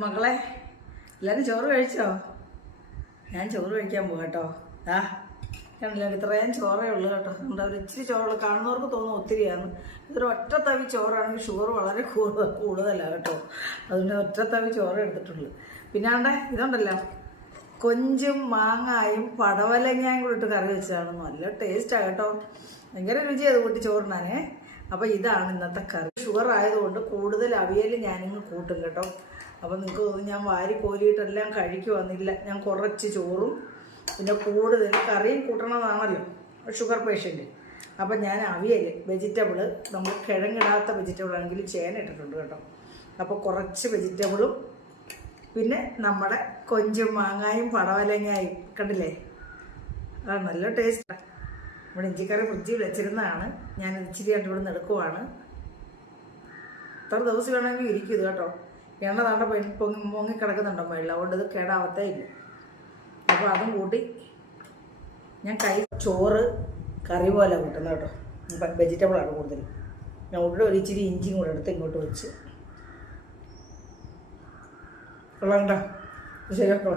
മക്കളെ എല്ലാവരും ചോറ് കഴിച്ചോ? ഞാൻ ചോറ് കഴിക്കാൻ പോകും കേട്ടോ. കണ്ടില്ല, ഇത്രയും ചോറേ ഉള്ളൂ കേട്ടോ. നമ്മുടെ ഒരു ഇച്ചിരി ചോറുള്ളൂ. കാണുന്നവർക്ക് തോന്നും ഒത്തിരിയാണ്. ഇതൊരു ഒറ്റത്തവി ചോറാണെങ്കിൽ ഷുഗർ വളരെ കൂടുതലാണ് കേട്ടോ. അതുകൊണ്ട് ഒറ്റത്തവി ചോറ് എടുത്തിട്ടുള്ളൂ. പിന്നാണ്ട് ഇതുണ്ടല്ലോ, കൊഞ്ചും മാങ്ങായും പടവലങ്ങായും കൂടി ഇട്ട് കറി വെച്ചതാണ്. നല്ല ടേസ്റ്റാണ് കേട്ടോ. ഭയങ്കര രുചിയത് കൂട്ടി ചോറിനാനേ. അപ്പോൾ ഇതാണ് ഇന്നത്തെ കറി. ഷുഗർ ആയതുകൊണ്ട് കൂടുതൽ അവിയൽ ഞാനിങ്ങ് കൂട്ടും കേട്ടോ. അപ്പോൾ നിങ്ങൾക്ക് തോന്നി ഞാൻ വാരി കോരിയിട്ടെല്ലാം കഴിക്കുവന്നില്ല. ഞാൻ കുറച്ച് ചോറും പിന്നെ കൂടുതൽ കറിയും കൂട്ടണമെന്നാണല്ലോ ഷുഗർ പേഷ്യൻറ്റ്. അപ്പം ഞാൻ അവിയൽ വെജിറ്റബിള്, നമ്മൾ കിഴങ്ങിടാത്ത വെജിറ്റബിൾ ആണെങ്കിൽ ചേന ഇട്ടിട്ടുണ്ട് കേട്ടോ. അപ്പോൾ കുറച്ച് വെജിറ്റബിളും പിന്നെ നമ്മുടെ കൊഞ്ചും മാങ്ങായും പടവലങ്ങായും കണ്ടില്ലേ, അത് നല്ല ടേസ്റ്റാണ്. ഇവിടെ ഇഞ്ചിക്കറി ഫ്രിഡ്ജിൽ വെച്ചിരുന്നതാണ്. ഞാൻ ഇച്ചിരി ആയിട്ട് ഇവിടെ നിന്ന് എടുക്കുവാണ്. എത്ര ദിവസം വേണമെങ്കിലും ഇരിക്കും ഇത് കേട്ടോ. എണ്ണ താണ്ട പൊങ്ങി കിടക്കുന്നുണ്ടോ വെള്ളം, അതുകൊണ്ട് ഇത് കേടാവത്തേ ഇല്ല. അപ്പോൾ അതും കൂട്ടി ഞാൻ ചോറ് കറി പോലെ കൂട്ടുന്നത് കേട്ടോ. വെജിറ്റബിളാണ് കൂടുതൽ. ഞാൻ ഇവിടെ ഒരു ഇച്ചിരി ഇഞ്ചിയും കൂടെ എടുത്ത് ഇങ്ങോട്ട് വെച്ച് കൊള്ളാം കേട്ടോ. ശരി കേട്ടോ.